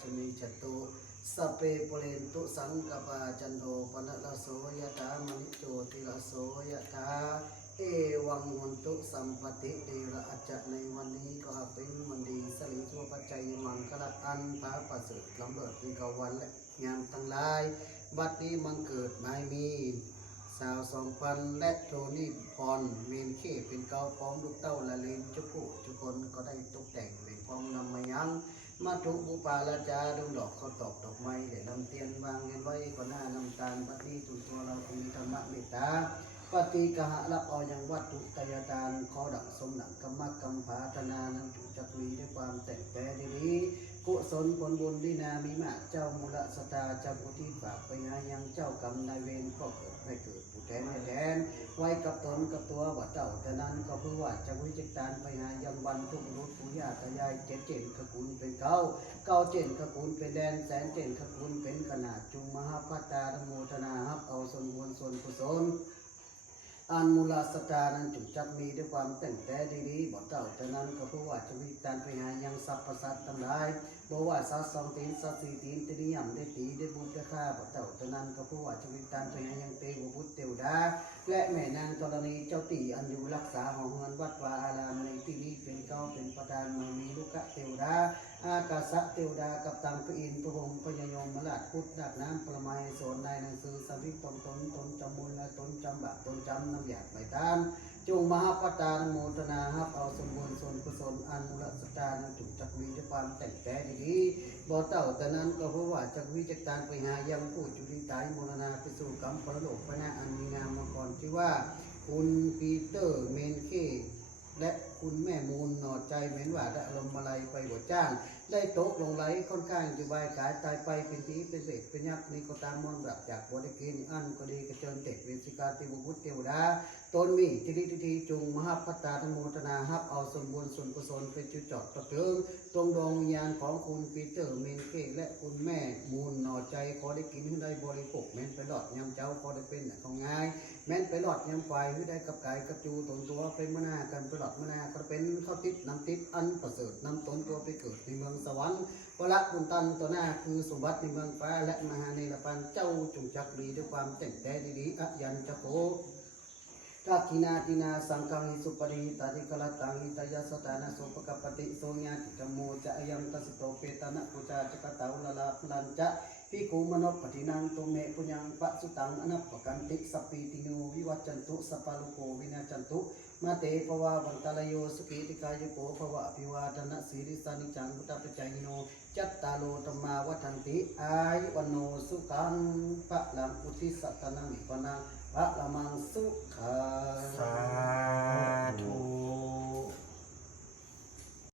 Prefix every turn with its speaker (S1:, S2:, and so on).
S1: ชมิจตุสเปปเรนตุสังกปาจันโทปนะลโสยะถามณิโจติละโสยะถาเอวังหุนตุสัมปติเดระอาจจะในวันนี้ก็เป็นวันดีสลิทั่วปัจจัยมังคละอันพระประเสริฐลำเบิดในกวันและงามทั้งหลายบัดนี้มังเกิดนายมีสาวสองพันและโทนี่พรเมนเคเป็นเกาพร้อมลูกเต้าละเลนจุกุทุกคนก็ได้ตกแต่งในพร้อมนำมายัง มาทุกบุปาลาจาดงดอกเขาตอกดอกไม้แต่ลำเตียนวางเงินไว้ก็หน้าลำตาลปัตติตุตัวเรามีธรรมะเมตตาปฏิกหะละออยังวัตถุกายตาลขอดังสมหนังกรรมกรรมภาธนานันจุจักรีด้วยความแต่งแต่ดี กุศลผลบุญดีนามีมากเจ้ามูลสตาจ้าอุทิศฝากไปหายังเจ้ากรรมนายเวรก็เกิดไม่เกิดผู้แทนไม่แทน ไว้กับตนกับตัวว่าเจ้าแต่นั้นก็เพื่อว่าจะวิจิตารไปหายังวันทุกรุษผู้ยาตายายเจ็ดเจนขกุลเป็นเก้าเก้าเจนขกุลเป็นแดนแสนเจนขกุลเป็นขนาดจุมมหาพัตตารโมทนาฮับเอาส่วนบุญส่วนกุศล อันมูลาสตานั้นจุจักมีด้วยความแต่งแต่ดีๆบอกเจ้าแต่นั้นก็ผู้ว่าจะมีการไปหายังสรรพสัตทั้งหลายบอกว่าสัตสองตีนสัตสี่ตีนตีนิยมได้ตีได้บุญได้ฆ่าบอกเจ้าแต่นั้นก็ผู้ว่าจะมีการไปหายังเตวบุตรเตวดาและแม่นางธรณีเจ้าตีอันอยู่รักษาหองเงินวัดวาอารา กาศะเทวดากับตังพระอินพระพรหมพญายมมลาดพุทธดักน้ำประไมยโสนในหนังสือสัมพิตนตนตนจำมูลและตนจำบาตนจำน้ำหยาดไม่ตามจงมหาปตานโมทนาฮับเอาสมบูรณ์ส่วนกุศลอันมุลสตานจุจักวีจความแต่งแต่ดีบ่เต่าแต่นั้นก็เพราะว่าจักวิจักตานไปหายังผู้จุลิตายมรณาไปสู่กรรมพระโลกพระนาอันมีนามมาก่อนที่ว่าคุณปีเตอร์เมนเคและคุณแม่มูลหนอดใจเหม็นว่าได้อารมณ์อะไรไปบวจ้าง ได้ตกลงไหลค่อนข้างจะบายกายตายไปเป็นทีเป็นเศษเป็นยักษ์นี่ก็ตามมอนแบบจากบริกินอันก็ดีกระเจิญเตกเวสิกาติบุพุทธเทวดา ตนมีทิริทิทีจุงมหาพัตตาธโมทนาฮับเอาสมบูรณ์ส่วนกุศลเป็นจุดจอดตะเพิงตรงดวงวิญญาณของคุณปีเตอร์เมนเคและคุณแม่มูลหน่อใจขอได้กินให้ได้บริโภคแม้นไปหลอดยำเจ้าขอได้เป็นอย่างของง่าย แม้นไปหลอดยำควายให้ได้กับกายกับจูตนตัวเป็นมนากันไปหลอดมนาก็เป็นข้าวติดน้ำติดอันประเสริฐนำตนตัวไปเกิดในเมืองสวรรค์วละบุญตันตัวหน้าคือสมบัติในเมืองฟ้าและมหาเนรปันเจ้าจงจักรีด้วยความแต่งแต่ดีๆอะยันจะโก ทักขินาตินาสังฆังสุปริหิตาธิกลตังหิตายสตานะโสปกปปติโสญาติจโมจะอยังตัสโตเปตนะปุจาจกตาอุลลาพลันจะพิกูมโนปฏินังตุเมปุญญังปะสุตังอนัปปกันติสัพปีติโนวิวัจจันตุสัพพะลุโกวินาจันตุมาเตปวาวันตะลโยสุขีติกายโกภวะอภิวาทนะสีริสานิจังพุทธปัจจายโนจัตตาโลธรรมาวัฏันติอายุวันโนสุขังปะลังอุทิสัตตนังวิปนังพระละมังสุขา